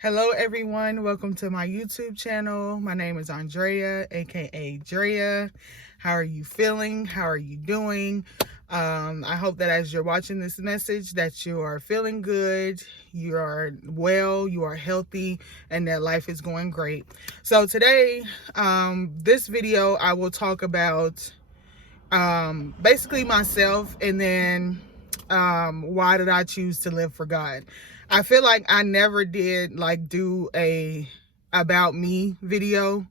Hello everyone, welcome to my YouTube channel. My name is Andrea, aka Drea. How are you feeling? How are you doing? I hope that as you're watching this message that you are feeling good, you are well, you are healthy, and that life is going great. So today, this video I will talk about basically myself, and then why did I choose to live for God. I feel like I never did do a about me video,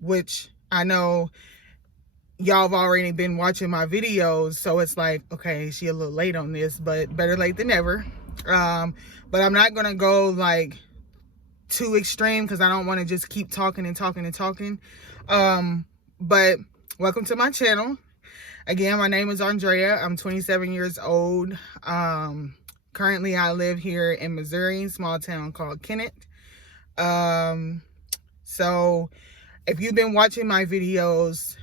which I know y'all have already been watching my videos, so it's like, okay, she a little late on this, but better late than never. But I'm not gonna go too extreme because I don't want to just keep talking and talking and talking. But welcome to my channel. Again, my name is Andrea. I'm 27 years old. Currently, I live here in Missouri, a small town called Kennett. So if you've been watching my videos,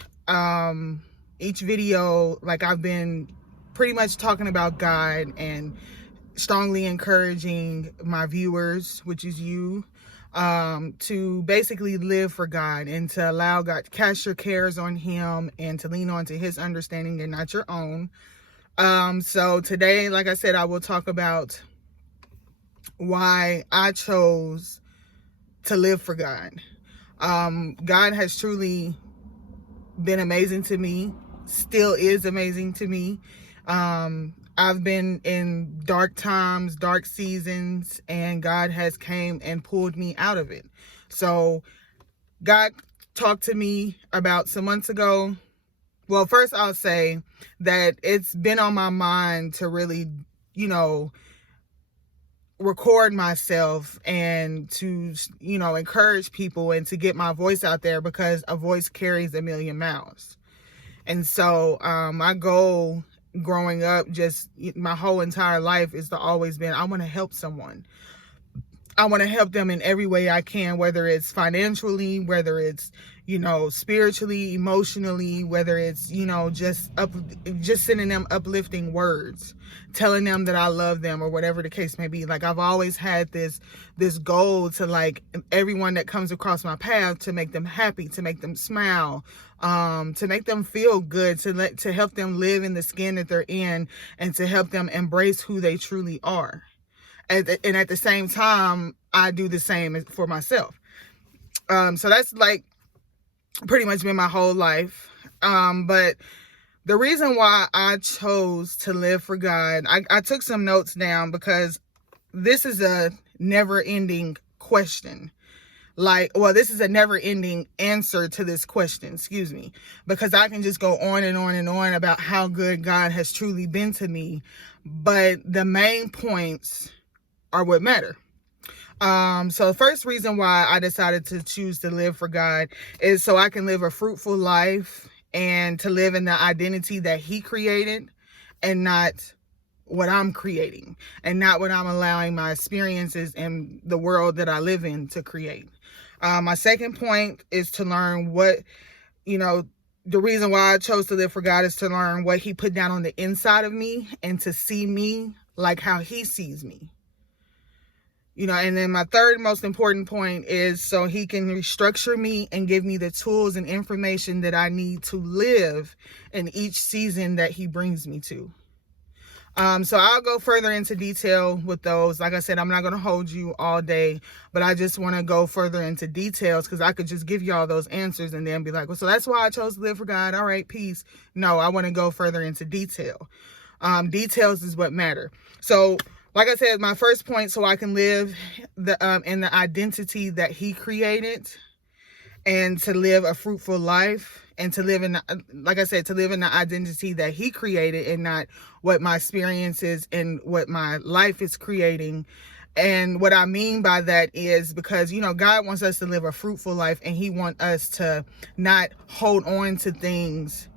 each video, I've been pretty much talking about God and strongly encouraging my viewers, which is you, to basically live for God and to allow God to cast your cares on Him and to lean on to His understanding and not your own. So today, like I said, I will talk about why I chose to live for God. God has truly been amazing to me, still is amazing to me. I've been in dark times, dark seasons, and God has came and pulled me out of it. So God talked to me about some months ago. Well, first I'll say that it's been on my mind to really, record myself and to, encourage people and to get my voice out there, because a voice carries a million mouths. And so my goal growing up, just my whole entire life, is to always been, I want to help someone. I want to help them in every way I can, whether it's financially, whether it's, spiritually, emotionally, whether it's, just sending them uplifting words, telling them that I love them, or whatever the case may be. I've always had this goal to, everyone that comes across my path, to make them happy, to make them smile, to make them feel good, to help them live in the skin that they're in, and to help them embrace who they truly are. And at the same time, I do the same for myself. So that's pretty much been my whole life. But the reason why I chose to live for God, I took some notes down, because this is a never-ending question. This is a never-ending answer to this question, excuse me, because I can just go on and on and on about how good God has truly been to me. But the main points are what matter. So the first reason why I decided to choose to live for God is so I can live a fruitful life and to live in the identity that He created, and not what I'm creating, and not what I'm allowing my experiences and the world that I live in to create. My second point is to learn what, the reason why I chose to live for God is to learn what He put down on the inside of me, and to see me like how He sees me. And then my third most important point is so He can restructure me and give me the tools and information that I need to live in each season that He brings me to. So I'll go further into detail with those. Like I said, I'm not going to hold you all day, but I just want to go further into details, because I could just give you all those answers and then be like, well, so that's why I chose to live for God. All right, peace. No, I want to go further into detail. Details is what matter. So like I said, my first point, so I can live in the identity that He created, and to live a fruitful life, and to live in, like I said, to live in the identity that He created, and not what my experiences and what my life is creating. And what I mean by that is because, God wants us to live a fruitful life, and He wants us to not hold on to things.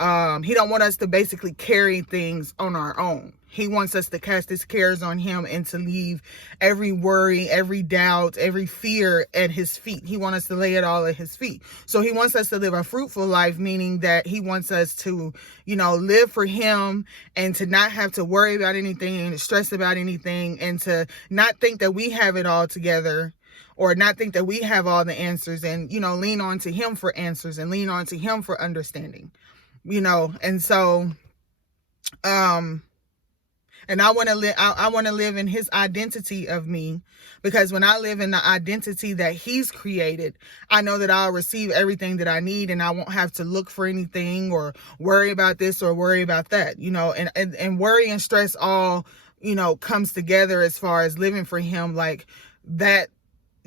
He don't want us to basically carry things on our own. He wants us to cast his cares on him and to leave every worry, every doubt, every fear at his feet. He wants us to lay it all at his feet. So he wants us to live a fruitful life, meaning that he wants us to, live for him and to not have to worry about anything and stress about anything, and to not think that we have it all together, or not think that we have all the answers, and, lean on to him for answers and lean on to him for understanding, and so, and I want to live. I want to live in his identity of me, because when I live in the identity that he's created, I know that I'll receive everything that I need, and I won't have to look for anything or worry about this or worry about that. And worry and stress all, comes together as far as living for him. Like that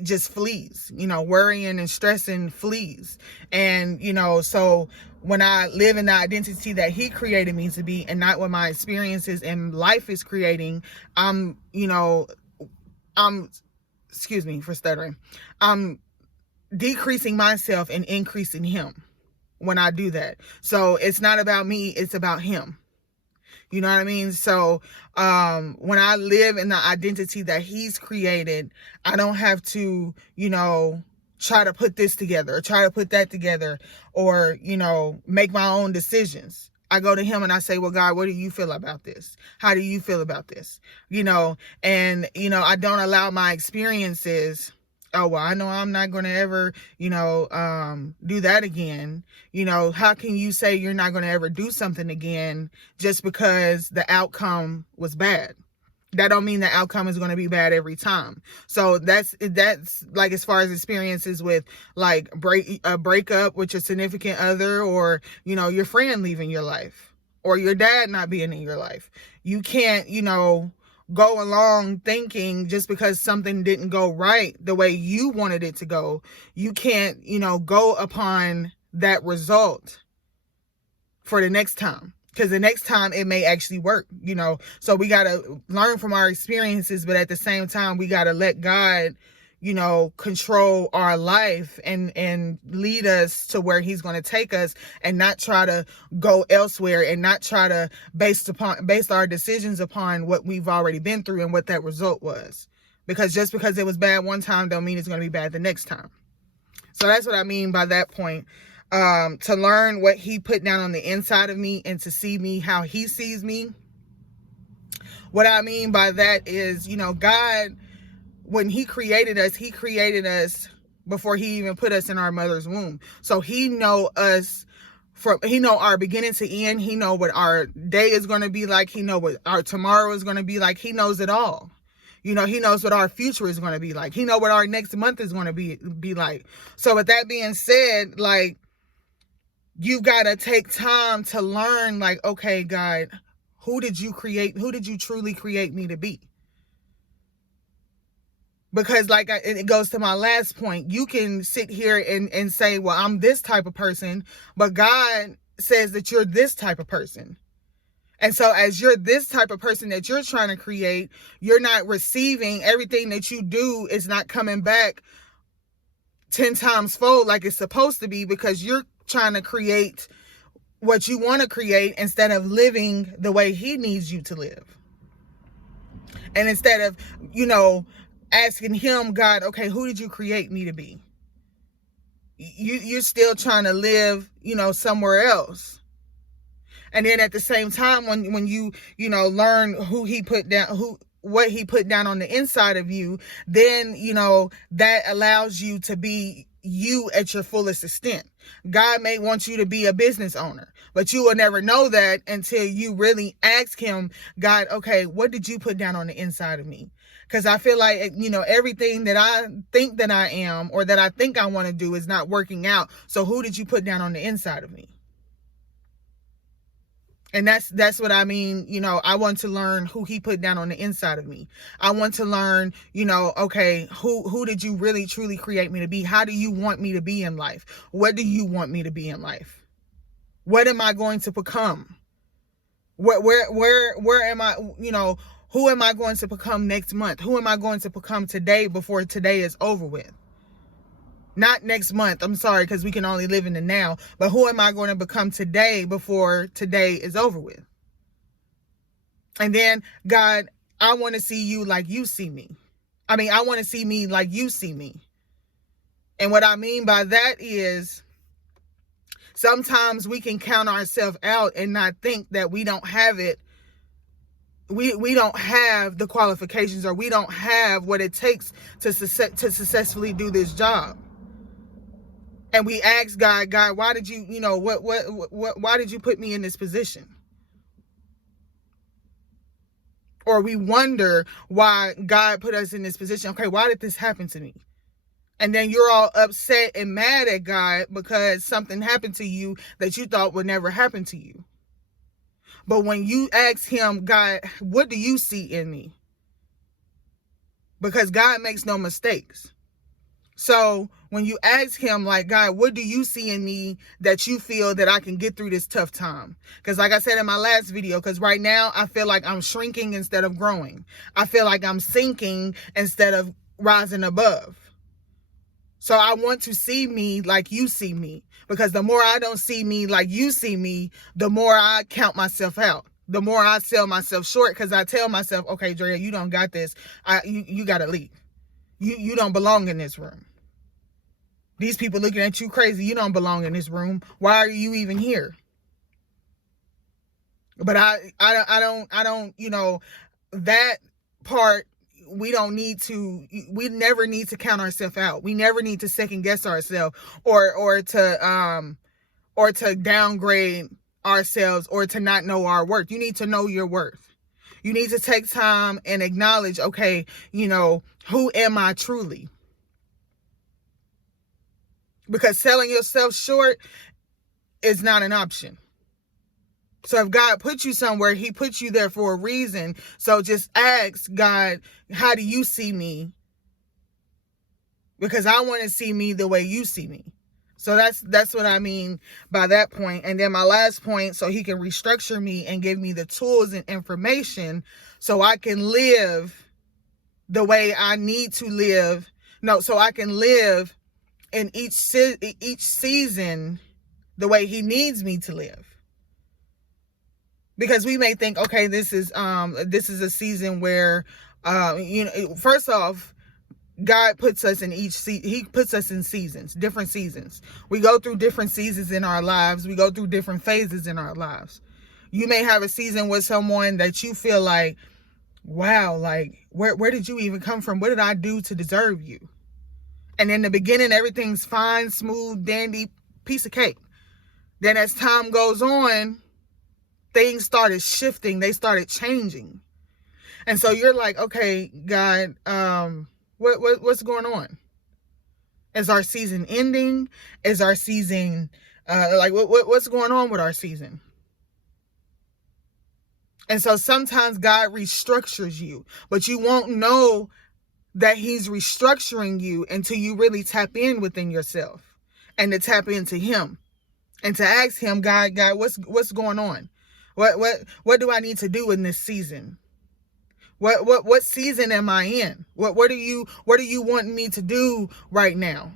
just flees, worrying and stressing flees. And, so when I live in the identity that he created me to be, and not what my experiences in life is creating, excuse me for stuttering, I'm decreasing myself and increasing him when I do that. So it's not about me, it's about him. You know what I mean? So when I live in the identity that he's created, I don't have to, try to put this together or try to put that together, or, make my own decisions. I go to him and I say, well, God, what do you feel about this? How do you feel about this? And, I don't allow my experiences. Oh, well, I know I'm not going to ever, do that again. How can you say you're not going to ever do something again just because the outcome was bad? That don't mean the outcome is going to be bad every time. So that's like, as far as experiences with like a breakup with your significant other, or, your friend leaving your life, or your dad not being in your life. You can't, go along thinking just because something didn't go right the way you wanted it to go, you can't, go upon that result for the next time, because the next time it may actually work, so we got to learn from our experiences, but at the same time we got to let God, control our life and lead us to where he's going to take us, and not try to go elsewhere, and not try to base our decisions upon what we've already been through and what that result was. Because just because it was bad one time don't mean it's going to be bad the next time. So that's what I mean by that point. To learn what he put down on the inside of me, and to see me how he sees me. What I mean by that is, God, when he created us before he even put us in our mother's womb. So he know us he know our beginning to end. He know what our day is going to be like. He know what our tomorrow is going to be like. He knows it all. He knows what our future is going to be like. He know what our next month is going to be like. So with that being said, like, you got to take time to learn, like, okay, God, who did you create? Who did you truly create me to be? Because it goes to my last point. You can sit here and say, well, I'm this type of person, but God says that you're this type of person. And so as you're this type of person that you're trying to create, you're not receiving everything that you do is not coming back 10 times fold like it's supposed to be, because you're trying to create what you want to create instead of living the way he needs you to live. And instead of, asking him, God, okay, who did you create me to be? You're still trying to live, somewhere else. And then at the same time, when you, learn what he put down on the inside of you, then, that allows you to be you at your fullest extent. God may want you to be a business owner, but you will never know that until you really ask him, God, okay, what did you put down on the inside of me? Because I feel like, everything that I think that I am, or that I think I want to do, is not working out. So who did you put down on the inside of me? And that's what I mean. I want to learn who he put down on the inside of me. I want to learn, okay, who did you really truly create me to be? How do you want me to be in life? What do you want me to be in life? What am I going to become? Where am I, who am I going to become next month? Who am I going to become today before today is over with? Not next month, I'm sorry, because we can only live in the now. But who am I going to become today before today is over with? And then, God, I want to see you like you see me. I want to see me like you see me. And what I mean by that is sometimes we can count ourselves out and not think that we don't have it. We don't have the qualifications, or we don't have what it takes to successfully do this job. And we ask God, why did you, why did you put me in this position? Or we wonder why God put us in this position. Okay, why did this happen to me? And then you're all upset and mad at God because something happened to you that you thought would never happen to you. But when you ask him, God, what do you see in me? Because God makes no mistakes. So when you ask him, like, God, what do you see in me that you feel that I can get through this tough time? Because like I said in my last video, because right now I feel like I'm shrinking instead of growing. I feel like I'm sinking instead of rising above. So I want to see me like you see me, because the more I don't see me like you see me, the more I count myself out. The more I sell myself short, because I tell myself, okay, Andrea, you don't got this. You got to leave. You don't belong in this room. These people looking at you crazy. You don't belong in this room. Why are you even here? But I don't, that part, we never need to count ourselves out. We never need to second guess ourselves or to downgrade ourselves or to not know our worth. You need to know your worth. You need to take time and acknowledge, okay, who am I truly? Because selling yourself short is not an option. So if God put you somewhere, he put you there for a reason. So just ask God, how do you see me? Because I want to see me the way you see me. So that's what I mean by that point. And then my last point, so he can restructure me and give me the tools and information so I can live the way I need to live. No, so I can live in each season the way he needs me to live. Because we may think, okay, this is a season where first off, God puts us in he puts us in seasons, different seasons. We go through different seasons in our lives. We go through different phases in our lives. You may have a season with someone that you feel like, wow, like where did you even come from? What did I do to deserve you? And in the beginning, everything's fine, smooth, dandy, piece of cake. Then as time goes on, things started shifting. They started changing. And so you're like, okay, God, what's going on? Is our season ending? Is our season, what's going on with our season? And so sometimes God restructures you, but you won't know that he's restructuring you until you really tap in within yourself and to tap into him and to ask him, God, what's going on? What do I need to do in this season? What season am I in? What do you want me to do right now?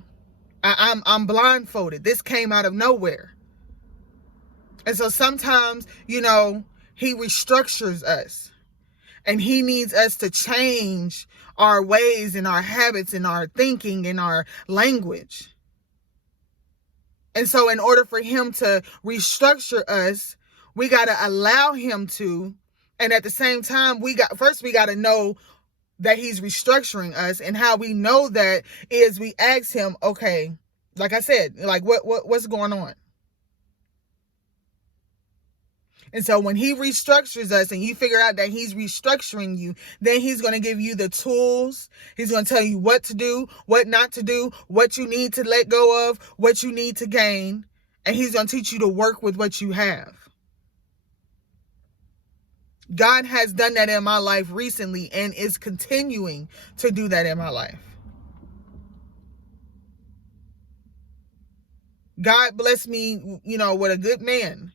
I'm blindfolded. This came out of nowhere. And so sometimes, he restructures us. And he needs us to change our ways and our habits and our thinking and our language. And so in order for him to restructure us, we got to allow him to. And at the same time, we got to know that he's restructuring us. And how we know that is we ask him, okay, like I said, like what's going on? And so when he restructures us and you figure out that he's restructuring you, then he's going to give you the tools. He's going to tell you what to do, what not to do, what you need to let go of, what you need to gain. And he's going to teach you to work with what you have. God has done that in my life recently and is continuing to do that in my life. God blessed me, with a good man.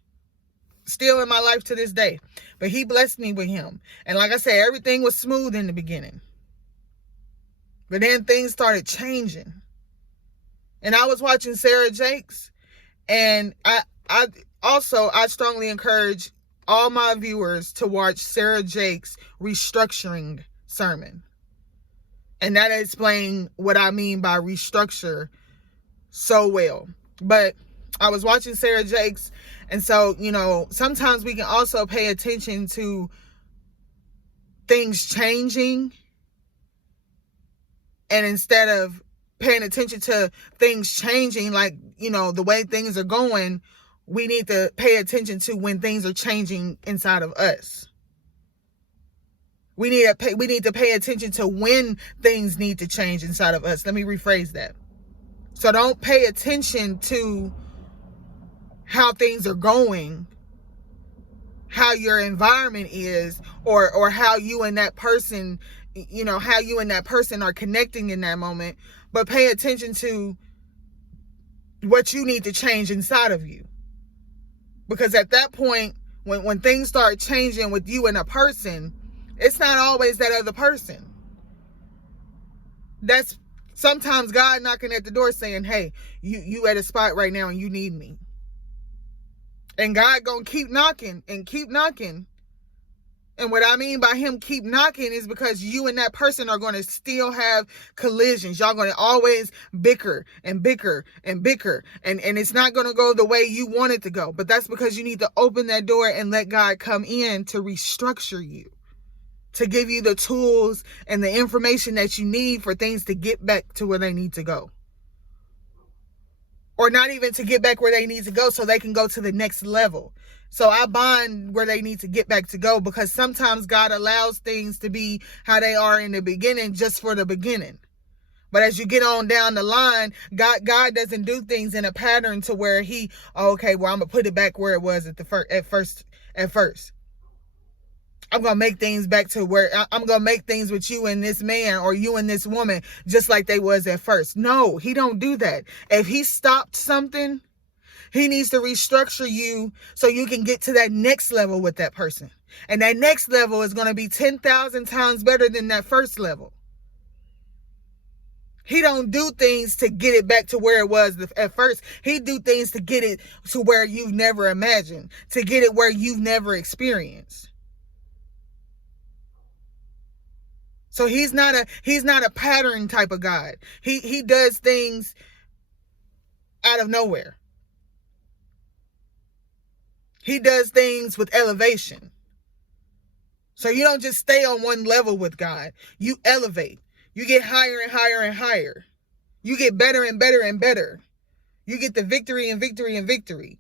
Still in my life to this day. But he blessed me with him. And like I said, everything was smooth in the beginning. But then things started changing. And I was watching Sarah Jakes. And I strongly encourage all my viewers to watch Sarah Jake's restructuring sermon. And that explains what I mean by restructure so well. But I was watching Sarah Jake's, and so, sometimes we can also pay attention to things changing, and instead of paying attention to things changing, like, the way things are going, we need to pay attention to when things are changing inside of us. We need to pay attention to when things need to change inside of us. Let me rephrase that. So don't pay attention to how things are going, how your environment is, or how you and that person, how you and that person are connecting in that moment, but pay attention to what you need to change inside of you. Because at that point, when things start changing with you and a person, it's not always that other person. That's sometimes God knocking at the door saying, hey, you at a spot right now and you need me. And God gonna keep knocking and keep knocking. And what I mean by him keep knocking is because you and that person are going to still have collisions. Y'all going to always bicker and bicker and bicker. And it's not going to go the way you want it to go. But that's because you need to open that door and let God come in to restructure you, to give you the tools and the information that you need for things to get back to where they need to go. Or not even to get back where they need to go so they can go to the next level. So I bind where they need to get back to go, because sometimes God allows things to be how they are in the beginning just for the beginning. But as you get on down the line, God doesn't do things in a pattern to where I'm going to put it back where it was at first. I'm going to make things back to where I'm going to make things with you and this man or you and this woman just like they was at first. No, he don't do that. If he stopped something, he needs to restructure you so you can get to that next level with that person. And that next level is going to be 10,000 times better than that first level. He don't do things to get it back to where it was at first. He do things to get it to where you've never imagined, to get it where you've never experienced. So he's not a pattern type of God. He does things out of nowhere. He does things with elevation. So you don't just stay on one level with God. You elevate. You get higher and higher and higher. You get better and better and better. You get the victory and victory and victory.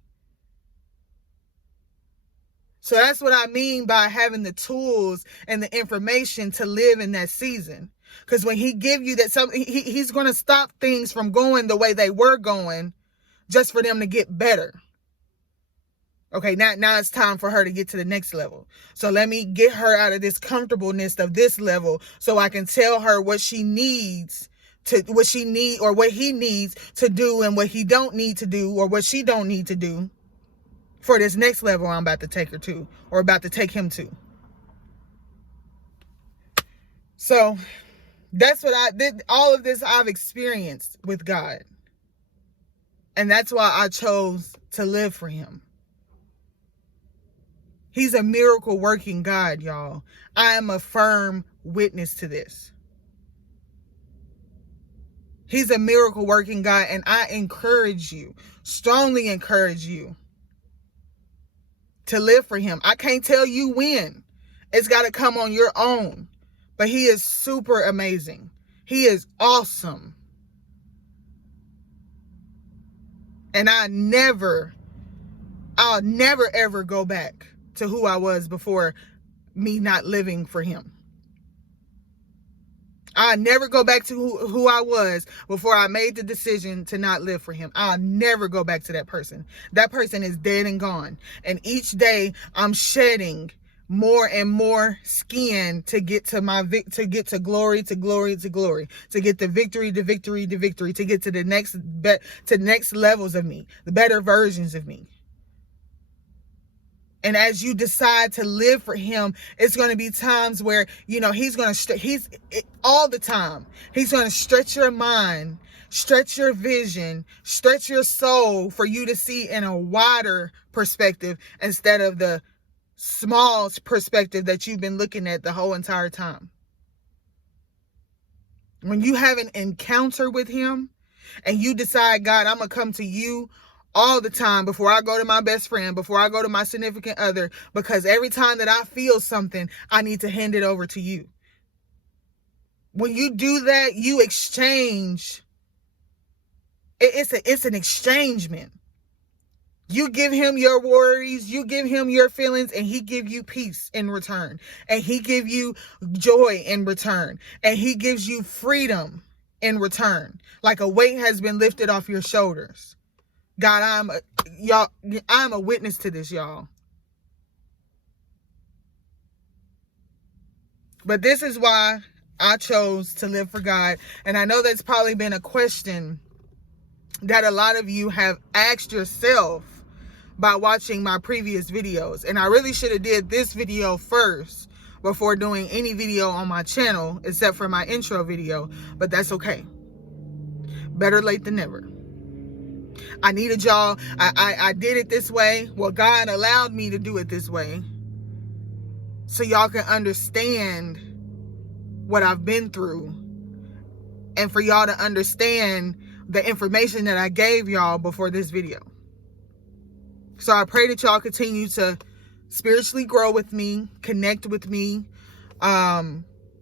So that's what I mean by having the tools and the information to live in that season. Because when he give you that, he's going to stop things from going the way they were going just for them to get better. Okay, now it's time for her to get to the next level. So let me get her out of this comfortableness of this level so I can tell her what she needs or what he needs to do and what he don't need to do or what she don't need to do for this next level I'm about to take her to or about to take him to. So that's what I did. All of this I've experienced with God. And that's why I chose to live for him. He's a miracle working God, y'all. I am a firm witness to this. He's a miracle working God, and I encourage you, strongly encourage you to live for him. I can't tell you when. It's got to come on your own. But he is super amazing. He is awesome. And I'll never ever go back to who I was before me not living for him. I'll never go back to who I was before I made the decision to not live for him. I'll never go back to that person. That person is dead and gone. And each day I'm shedding more and more skin to get to glory, to glory, to glory, to get the victory, to victory, to victory, to get to the next levels of me, the better versions of me. And as you decide to live for him, it's going to be times where, all the time, he's going to stretch your mind, stretch your vision, stretch your soul for you to see in a wider perspective instead of the small perspective that you've been looking at the whole entire time. When you have an encounter with him and you decide, God, I'm going to come to you all the time before I go to my best friend, before I go to my significant other, because every time that I feel something, I need to hand it over to you. When you do that, you exchange. It's an exchangement. You give him your worries, you give him your feelings, and he give you peace in return. And he give you joy in return. And he gives you freedom in return. Like a weight has been lifted off your shoulders. God, I'm a witness to this, y'all. But this is why I chose to live for God. And I know that's probably been a question that a lot of you have asked yourself by watching my previous videos. And I really should have did this video first before doing any video on my channel, except for my intro video, but that's okay. Better late than never. I needed y'all. I did it this way. Well, God allowed me to do it this way so y'all can understand what I've been through, and for y'all to understand the information that I gave y'all before this video. So I pray that y'all continue to spiritually grow with me, connect with me.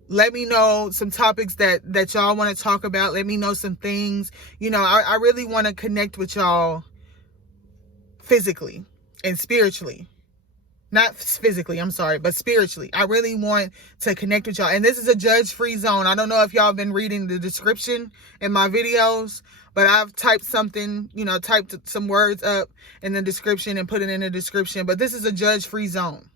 Let me know some topics that y'all want to talk about. Let me know some things. You know, I really want to connect with y'all physically and spiritually. Not physically, I'm sorry, but spiritually. I really want to connect with y'all. And this is a judge-free zone. I don't know if y'all been reading the description in my videos, but I've typed something, typed some words up in the description and put it in the description. But this is a judge-free zone.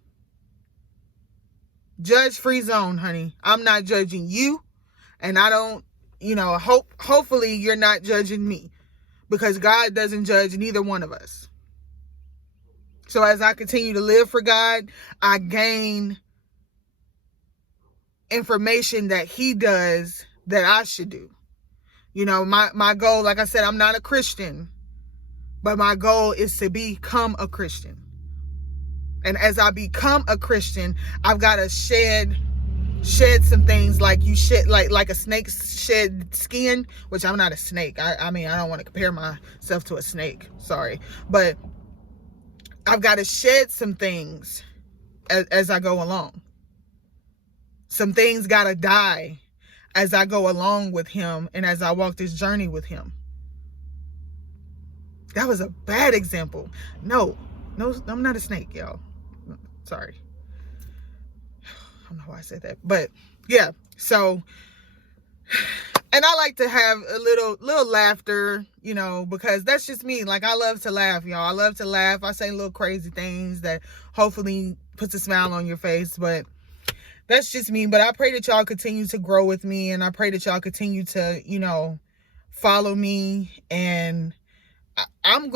Judge-free zone, honey. I'm not judging you. And I don't, hopefully you're not judging me. Because God doesn't judge neither one of us. So as I continue to live for God, I gain information that he does that I should do. My goal, like I said, I'm not a Christian, but my goal is to become a Christian. And as I become a Christian, I've got to shed some things like you shed, like a snake shed skin, which I'm not a snake. I mean, I don't want to compare myself to a snake. Sorry. But I've got to shed some things as I go along. Some things got to die as I go along with him and as I walk this journey with him. That was a bad example. No, I'm not a snake, y'all. Sorry. I don't know why I said that. But yeah, so, and I like to have a little laughter, because that's just me. Like, I love to laugh, y'all. I love to laugh. I say little crazy things that hopefully puts a smile on your face, but that's just me. But I pray that y'all continue to grow with me, and I pray that y'all continue to, follow me, and I'm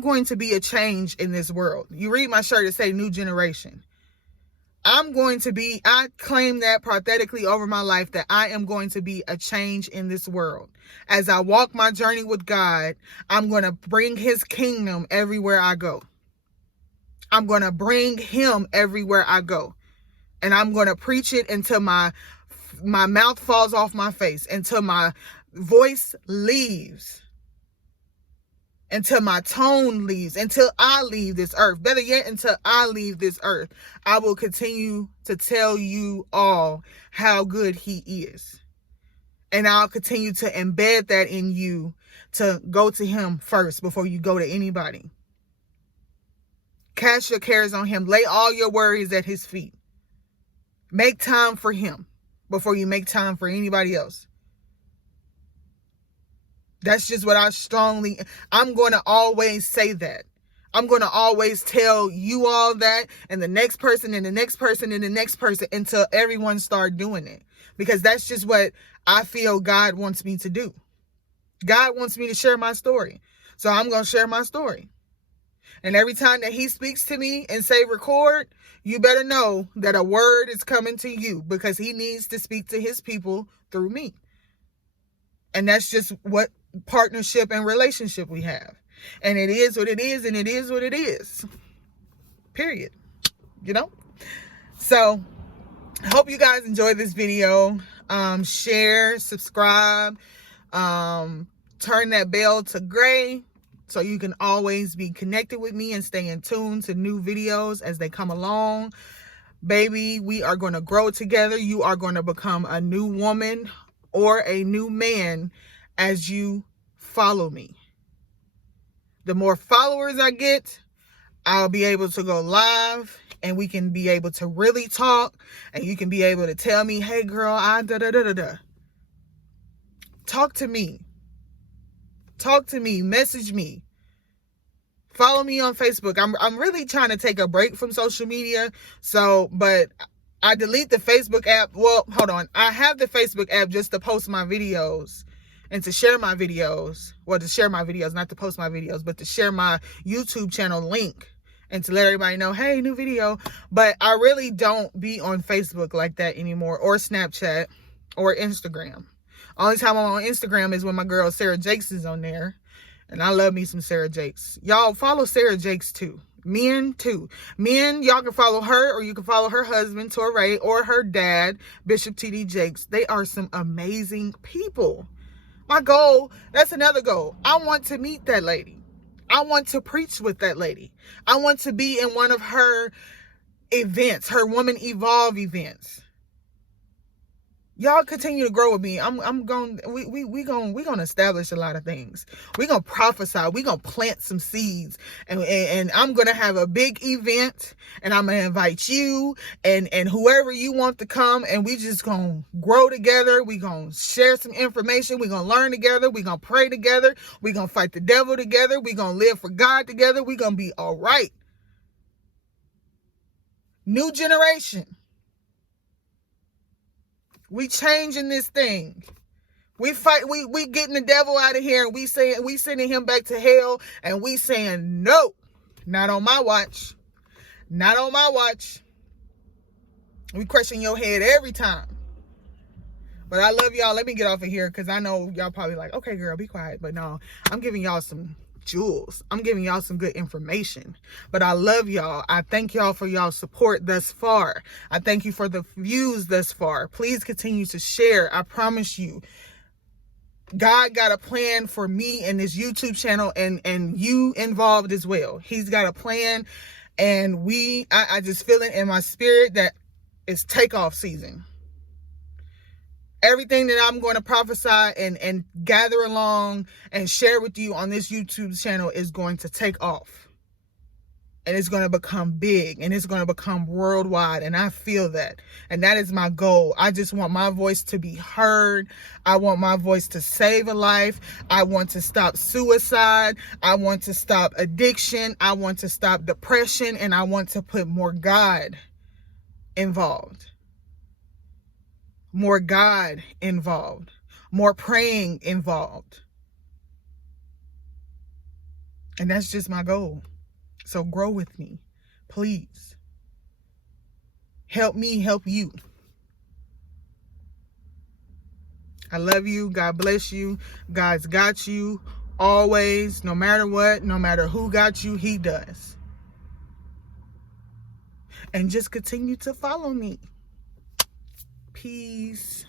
going to be a change in this world. You read my shirt, it say new generation. I claim that prophetically over my life, that I am going to be a change in this world. As I walk my journey with God, I'm going to bring his kingdom everywhere I go. I'm going to bring him everywhere I go. And I'm going to preach it until my mouth falls off my face, until my voice leaves, until my tone leaves, until I leave this earth. Better yet, until I leave this earth, I will continue to tell you all how good he is. And I'll continue to embed that in you, to go to him first before you go to anybody. Cast your cares on him. Lay all your worries at his feet. Make time for him before you make time for anybody else. That's just what I'm going to always say that. I'm going to always tell you all that, and the next person and the next person and the next person, until everyone start doing it. Because that's just what I feel God wants me to do. God wants me to share my story. So I'm going to share my story. And every time that he speaks to me and say record, you better know that a word is coming to you, because he needs to speak to his people through me. And that's just what partnership and relationship we have. And it is what it is, and it is what it is. Period. you know? So I hope you guys enjoyed this video. Share, subscribe, turn that bell to gray so you can always be connected with me and stay in tune to new videos as they come along. Baby, we are going to grow together. You are going to become a new woman or a new man as you follow me. The more followers I get, I'll be able to go live and we can be able to really talk, and you can be able to tell me, hey girl, I da-da-da-da-da. Talk to me. Talk to me. Message me. Follow me on Facebook. I'm really trying to take a break from social media. But I delete the Facebook app. Well, hold on. I have the Facebook app just to post my videos and to share my videos. Well, to share my videos, not to post my videos, but to share my YouTube channel link and to let everybody know, hey, new video. But I really don't be on Facebook like that anymore, or Snapchat, or Instagram. Only time I'm on Instagram is when my girl Sarah Jakes is on there. And I love me some Sarah Jakes. Y'all follow Sarah Jakes too. Men too. Men, y'all can follow her, or you can follow her husband, Torrey, or her dad, Bishop T.D. Jakes. They are some amazing people. My goal, that's another goal. I want to meet that lady. I want to preach with that lady. I want to be in one of her events, her Woman Evolve events. Y'all continue to grow with me. We gonna establish a lot of things. We gonna prophesy. We gonna plant some seeds, and I'm gonna have a big event, and I'm gonna invite you and whoever you want to come, and we just gonna grow together. We gonna share some information. We gonna learn together. We gonna pray together. We gonna fight the devil together. We gonna live for God together. We gonna be all right. New generation. We changing this thing. We fight. We getting the devil out of here, and we sending him back to hell, and we saying no, not on my watch, not on my watch. We crushing your head every time. But I love y'all. Let me get off of here because I know y'all probably like, okay, girl, be quiet. But no, I'm giving y'all some jewels. I'm giving y'all some good information. But I love y'all. I thank y'all for y'all support thus far. I thank you for the views thus far. Please continue to share. I promise you, God got a plan for me and this YouTube channel, and you involved as well. He's got a plan, and I just feel it in my spirit that it's takeoff season. Everything that I'm going to prophesy and gather along and share with you on this YouTube channel is going to take off. And it's going to become big, and it's going to become worldwide. And I feel that. And that is my goal. I just want my voice to be heard. I want my voice to save a life. I want to stop suicide. I want to stop addiction. I want to stop depression. And I want to put more God involved. More God involved, more praying involved. And that's just my goal. So grow with me, please. Help me help you. I love you. God bless you. God's got you always, no matter what, no matter who got you, he does. And just continue to follow me. Peace.